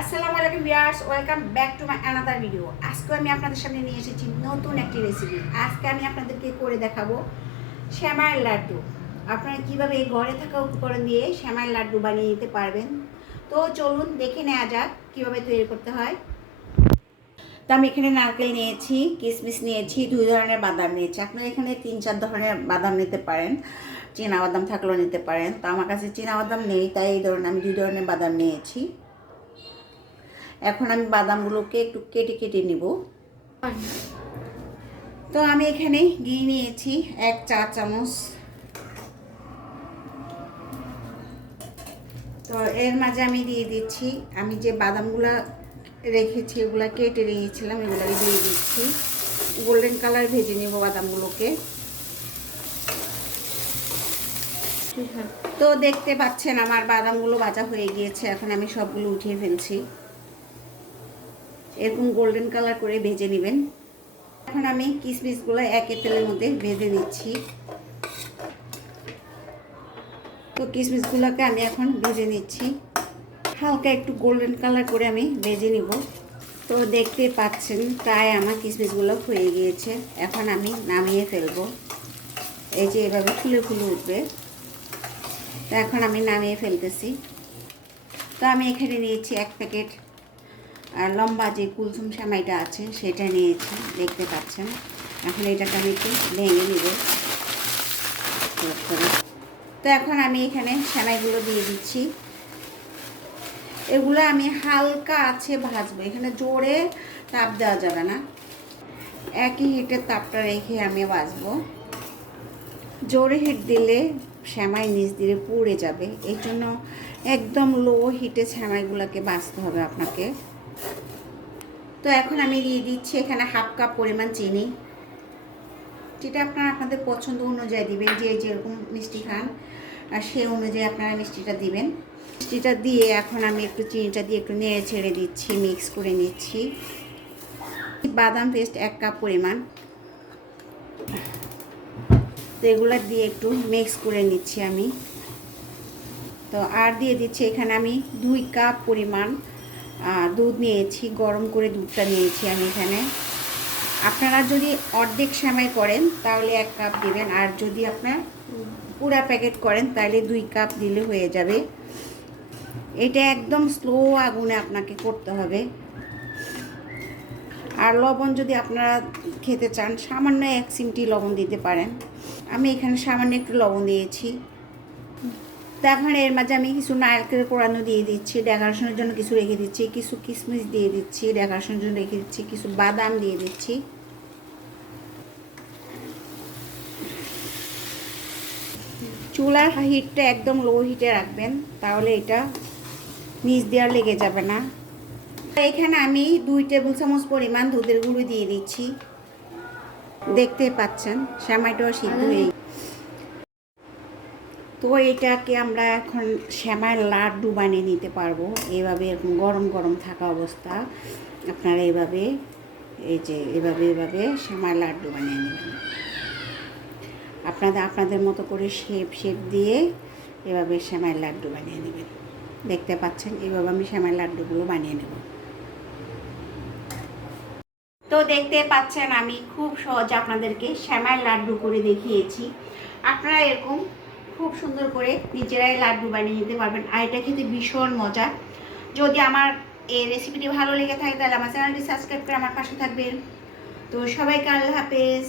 আসসালামু আলাইকুম viewers, welcome back to my another video. আজকে আমি আপনাদের সামনে নিয়ে এসেছি নতুন একটি রেসিপি। আজকে আমি আপনাদেরকে করে দেখাবো সেমাইয়ের লাড্ডু। আপনারা কীভাবে ঘরে থাকা উপকরণ দিয়ে সেমাইয়ের লাড্ডু বানিয়ে নিতে পারবেন। তো চলুন দেখে নেওয়া যাক কীভাবে তৈরি করতে হয়। তো আমি এখানে নারকেল নিয়েছি, কিশমিশ নিয়েছি, 2 ধরনের বাদাম নিয়েছি। আপনারা এখানে 3-4 ধরনের বাদাম নিতে পারেন, চীনা বাদাম থাকলেও নিতে পারেন। তো আমার কাছে চীনা বাদাম নেই, তাই এই ধরনের আমি 2 ধরনের বাদাম নিয়েছি। এখন আমি বাদামগুলোকে একটু কেটে কেটে নিব। তো আমি এখানে ঘি নিয়েছি 1 চা চামচ। তো এর মাঝে আমি দিয়ে দিচ্ছি, আমি যে বাদামগুলো রেখেছি ওগুলো কেটে রেখেছিলাম, এগুলোকে দিয়ে দিচ্ছি। গোল্ডেন কালার ভেজে নেব বাদামগুলোকে। তো দেখতে পাচ্ছেন আমার বাদামগুলো ভাজা হয়ে গিয়েছে। এখন আমি সবগুলো উঠিয়ে ফেলছি। এরকম গোল্ডেন কালার করে ভেজে নেবেন। এখন আমি কিশমিশগুলো একে তেলের মধ্যে ভেজে নিচ্ছি। তো কিশমিশগুলোকে আমি এখন ভেজে নিচ্ছি, হালকা একটু গোল্ডেন কালার করে আমি ভেজে নিব। তো দেখতে পাচ্ছেন প্রায় আমার কিশমিশগুলো হয়ে গিয়েছে। এখন আমি নামিয়ে ফেলবো। এই যে এভাবে ফুলে ফুলে উঠবে। তো এখন আমি নামিয়ে ফেলতেছি। তো আমি এখানে নিয়েছি 1 প্যাকেট লম্বা যে কুলসুম সেমাইটা আছে সেটা নিয়েছি, দেখতে পাচ্ছেন। এখন এটাকে আমি একটু ভেঙে নিব। তো এখন আমি এখানে সেমাইগুলো দিয়ে দিচ্ছি। এগুলো আমি হালকা আছে ভাজবো, এখানে জোরে তাপ দেওয়া যাবে না। একই হিটের তাপটা রেখে আমি ভাজবো। জোরে হিট দিলে সেমাই নিচ দিয়ে পুড়ে যাবে, এই জন্য একদম লো হিটে সেমাইগুলোকে ভাজতে হবে আপনাকে। তো এখন আমি দিয়ে দিচ্ছি এখানে 1/2 কাপ পরিমাণ চিনি, যেটা আপনারা আপনাদের পছন্দ অনুযায়ী দিবেন। যে যেরকম মিষ্টি খান আর সেই অনুযায়ী আপনারা মিষ্টিটা দিবেন। মিষ্টিটা দিয়ে এখন আমি একটু চিনিটা দিয়ে একটু নেড়ে ছেড়ে দিচ্ছি, মিক্স করে নিচ্ছি। বাদাম পেস্ট 1 কাপ পরিমাণ, তো এগুলো দিয়ে একটু মিক্স করে নিচ্ছি আমি। তো আর দিয়ে দিচ্ছি এখানে আমি 2 কাপ পরিমাণ দুধ নিয়েছি, গরম করে দুধটা নিয়েছি আমি এখানে। আপনারা যদি অর্ধেক সেমাই করেন তাহলে 1 কাপ দিবেন, আর যদি আপনার পুরা প্যাকেট করেন তাহলে 2 কাপ দিলে হয়ে যাবে। এটা একদম স্লো আগুনে আপনাকে করতে হবে। আর লবণ যদি আপনারা খেতে চান সামান্য 1 চিমটি লবণ দিতে পারেন। আমি এখানে সামান্য একটু লবণ দিয়েছি। তো এখন এর মাঝে আমি কিছু নারকেল কোড়ানো দিয়ে দিচ্ছি, ডেকোরেশনের জন্য কিছু রেখে দিচ্ছি। কিছু কিশমিশ দিয়ে দিচ্ছি, ডেকোরেশনের জন্য রেখে দিচ্ছি। কিছু বাদাম দিয়ে দিচ্ছি। চুলার হিটটা একদম লো হিটে রাখবেন, তাহলে এটা নিচ দেওয়ার লেগে যাবে না। এখানে আমি 2 টেবিল চামচ পরিমাণ দুধের গুঁড়ো দিয়ে দিচ্ছি। দেখতে পাচ্ছেন সেমাইটাও সিদ্ধ হয়ে। তো এটাকে আমরা এখন সেমাইয়ের লাড্ডু বানিয়ে নিতে পারবো। এইভাবে এরকম গরম গরম থাকা অবস্থা আপনারা এইভাবে এভাবে সেমাইয়ের লাড্ডু বানিয়ে নেবেন। আপনাদের মতো করে শেপ দিয়ে এভাবে সেমাইয়ের লাড্ডু বানিয়ে নেবেন। দেখতে পাচ্ছেন এইভাবে আমি সেমাইয়ের লাড্ডুগুলো বানিয়ে নেব। তো দেখতে পাচ্ছেন আমি খুব সহজে আপনাদেরকে সেমাইয়ের লাড্ডু করে দেখিয়েছি। আপনারা এরকম খুব সুন্দর করে নিজেরাই লাড্ডু বানিয়ে নিতে পারবেন, আর এটা খেতে ভীষণ মজা। যদি আমার এই রেসিপিটি ভালো লেগে থাকে তাহলে আমার চ্যানেলটি সাবস্ক্রাইব করে আমার পাশে থাকবেন। তো সবাইকে আল্লাহ হাফেজ।